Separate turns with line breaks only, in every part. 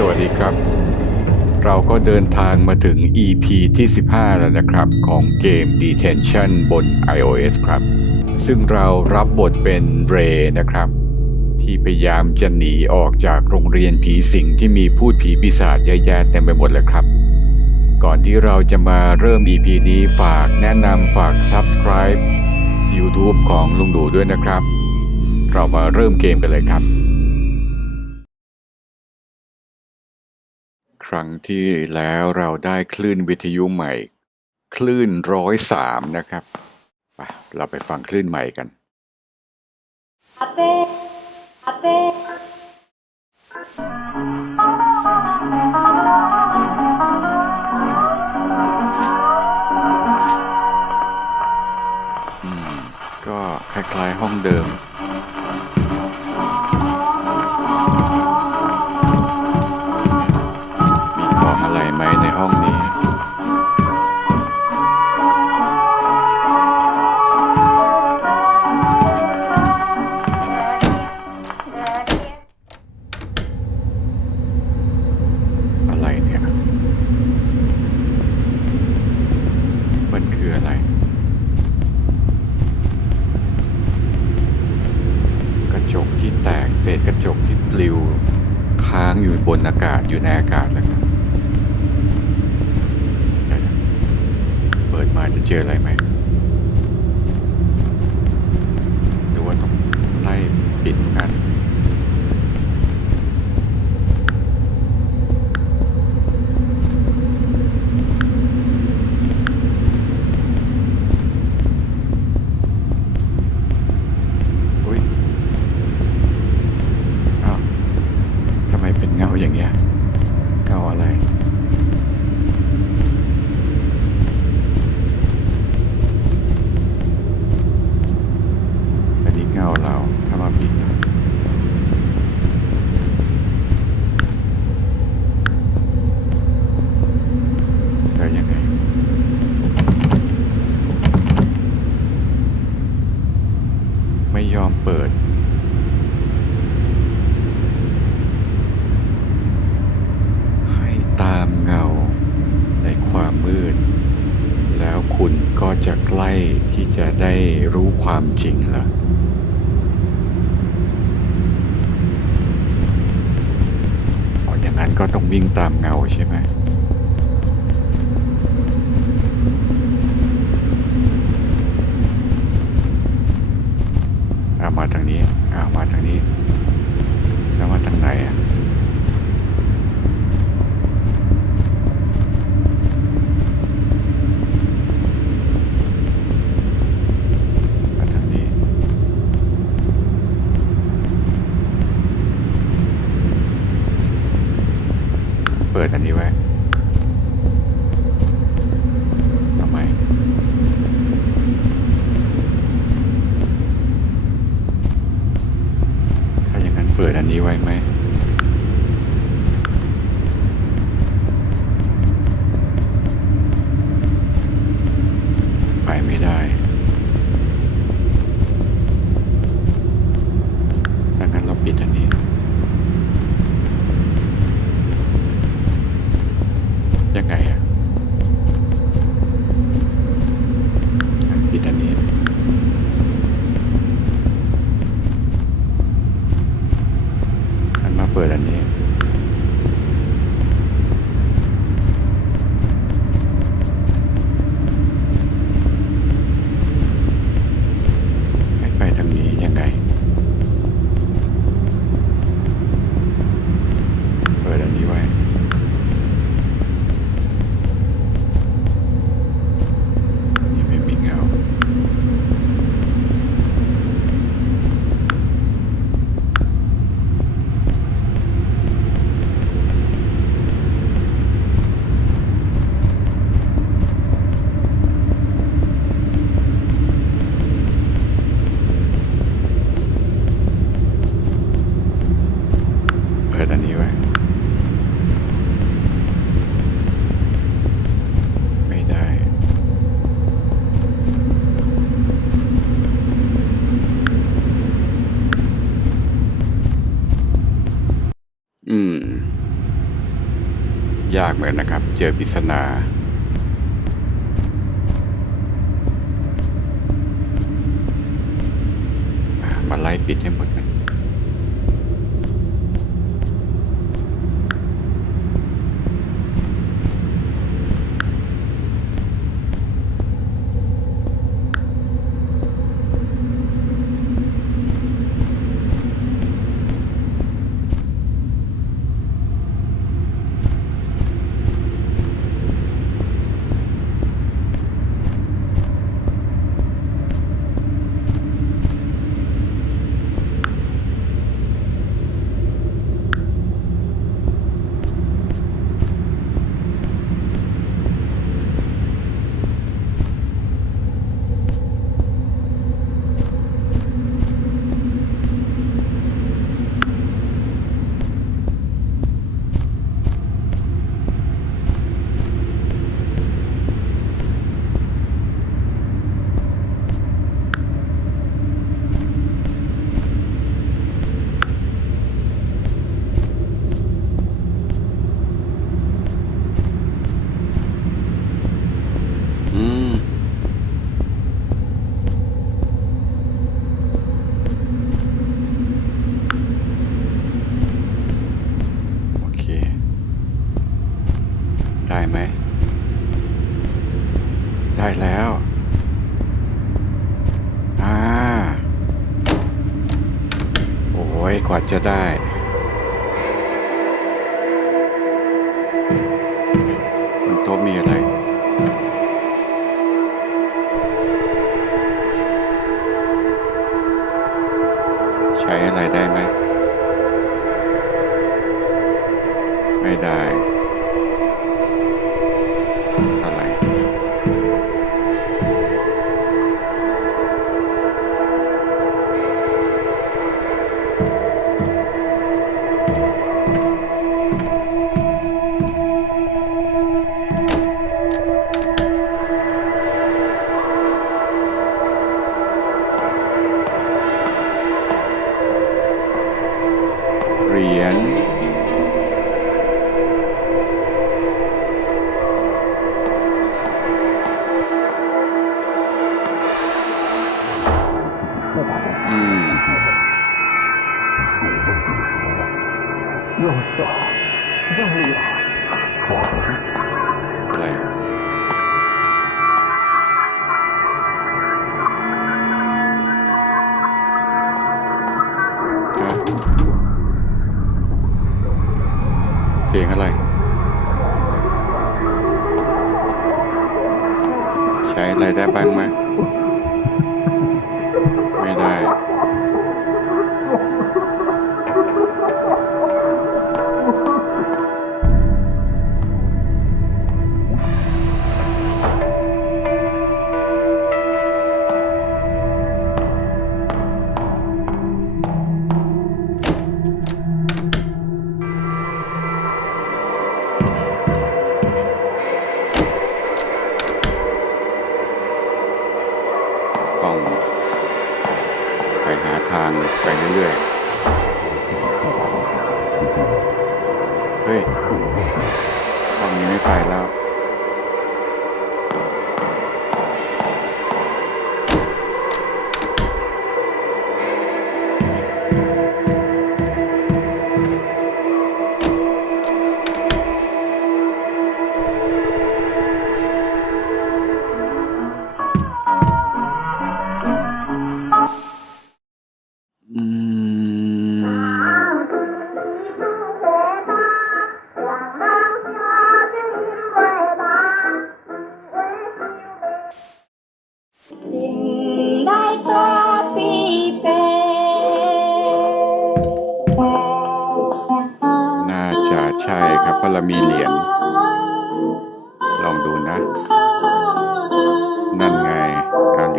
สวัสดีครับ เราก็เดินทางมาถึง EP ที่ 15 แล้วนะครับ ของเกม Detention บน iOS ครับ ซึ่งเรารับบทเป็นเรนะครับ ที่พยายามจะหนีออกจากโรงเรียนผีสิงที่มีพูดผีปีศาจเยอะแยะเต็มไปหมดเลยครับ ก่อนที่เราจะมาเริ่ม EP นี้ฝากแนะนำฝาก Subscribe YouTube ของลุงดูด้วยนะครับ เรามาเริ่มเกมกันเลยครับ ครั้งที่แล้วเราได้คลื่นวิทยุใหม่ คลื่นร้อยสามนะครับไปเราไปฟังคลื่นใหม่กัน
Ate, ate,
อืมก็คล้ายๆห้องเดิม จกที่แตกเศษกระจกที่ปลิว ค้างอยู่บนอากาศอยู่ในอากาศแล้วครับเปิดมาจะเจออะไรไหมหรือว่าต้องไล่ปิดกันย อ้าว ทำไมเป็นเงาอย่างเงี้ย เงาอะไร อันนี้เงาเรา ถ้ามาผิดแล้วแล้วยังไง ไม่ยอมเปิด ให้ตามเงาในความมืด แล้วคุณก็จะใกล้ที่จะได้รู้ความจริงล้วอ๋ออย่างนั้นก็ต้องวิ่งตามเงาใช่ไหม เอามาทางนี้เอามาทางนี้ แล้วมาทางไหนอะ มาทางนี้ เปิดอันนี้ไว้ทำไม ถ้า อันนนี้ไว้ไหม ไปไม่ได้ ถ้างั้นเราปิดอันนี้ ยังไงอะปิดอันนี้ อันมาเปิดอันนี้ ให้ไปทางนี้ยังไง เปิดอันนี้ไว้ อันนี้ไม่มีเงา เปิดอันนี้ไว้ ไม่ได้ อืม ยากเหมือนนะครับ เจอปริศนาอมาไล่ปิดให้หมดนะ อืม โอเค ได้ไหม ได้แล้ว อ่า โอ้ย กว่าจะได้บนโต๊ะมีอะไร
右手用力左手
อะไร ฮะ เสียงอะไร ใช้อะไรได้บ้างไหม ไม่ ไปหาทางไปเรื่อยๆ เฮ้ยห้องนี้ไม่ไปแล้ว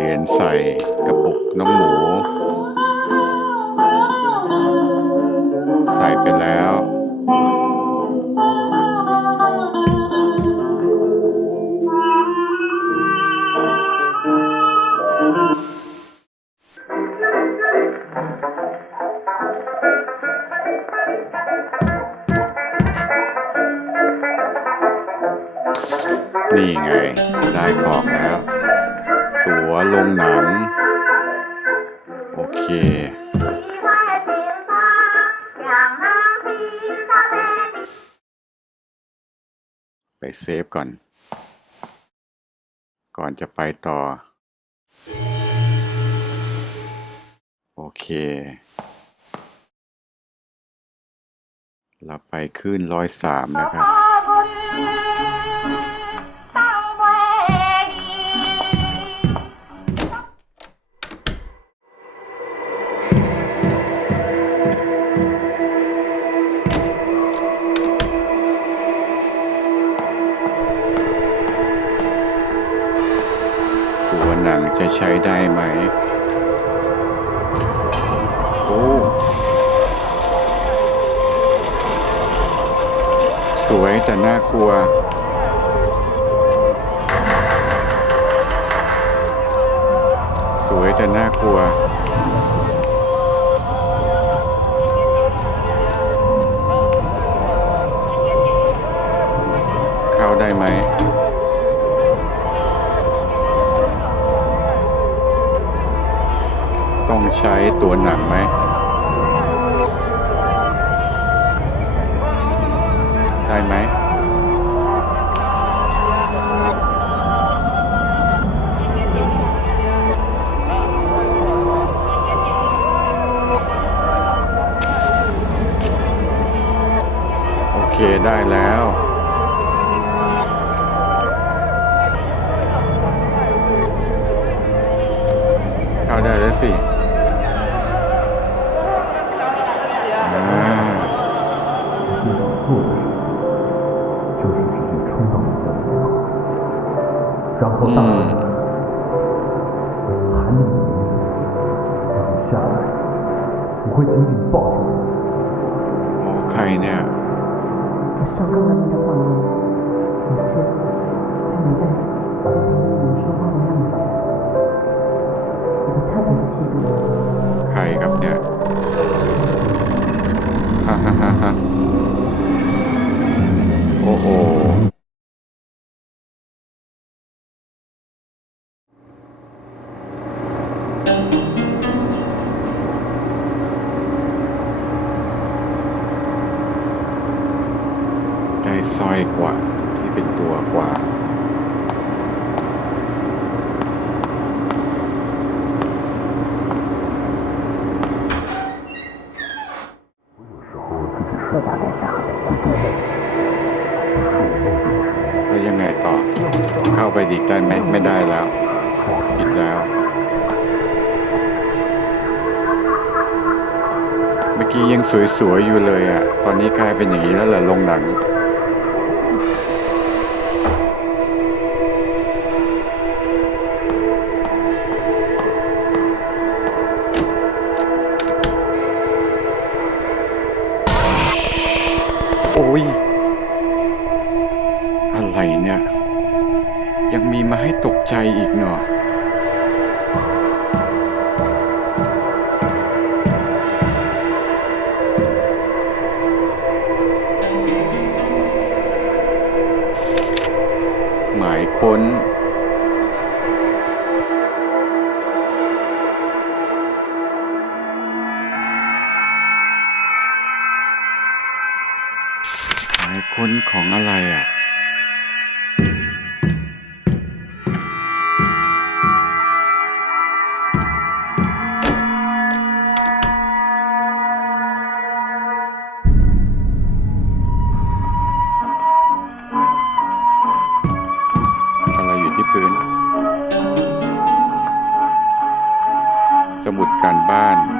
เห
รียญใส่กระปุกน้องหมู ใส่ไปแล้ว นี่ไง ได้ของแล้ว ตั๋วลงหนัง โอเค ไปเซฟก่อน ก่อนจะไปต่อ โอเค เราไปขึ้นร้อยสามนะครับ ช้ได้ไหม โอ้ สวยแต่น่ากลัว สวยแต่น่ากลัว ใช้ตัวหนังไหมได้ไหมโอเคได้แล้ว
然后大门喊你的名字，你下来，我会紧紧抱住你。
我看一眼。我受你，你们说话的，我。
看一
眼，哈哈哈。
แล้วยังไงต่อ เข้าไปอีกได้ไหมไม่ได้แล้วปิดแล้ว เมื่อกี้ยังสวยๆอยู่เลยอะ ตอนนี้กลายเป็นอย่างนี้แล้วเหรอลงหนัง อ้ย อะไรเนี่ย ยังมีมาให้ตกใจอีกเนาะหมายค้นายค้นของอะไรอะ อะไรอยู่ที่พื้น สมุดการบ้าน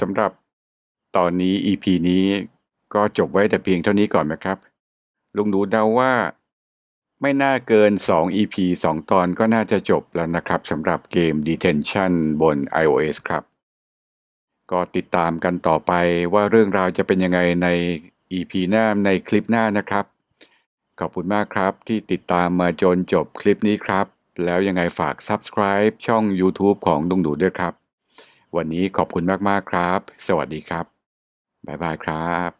สำหรับตอนนี้ EP นี้ก็จบไว้แต่เพียงเท่านี้ก่อนนะครับ ลุงหนูเดาว่า ไม่น่าเกิน 2 EP 2 ตอนก็น่าจะจบแล้วนะครับสำหรับเกม Detention บน iOS ครับ ก็ติดตามกันต่อไปว่าเรื่องราวจะเป็นยังไงใน EP หน้าในคลิปหน้านะครับ ขอบคุณมากครับที่ติดตามมาจนจบคลิปนี้ครับ แล้วยังไงฝาก subscribe ช่อง YouTube ของลุงดูด้วยครับ วันนี้ขอบคุณมากๆครับ สวัสดีครับ บ๊ายบายครับ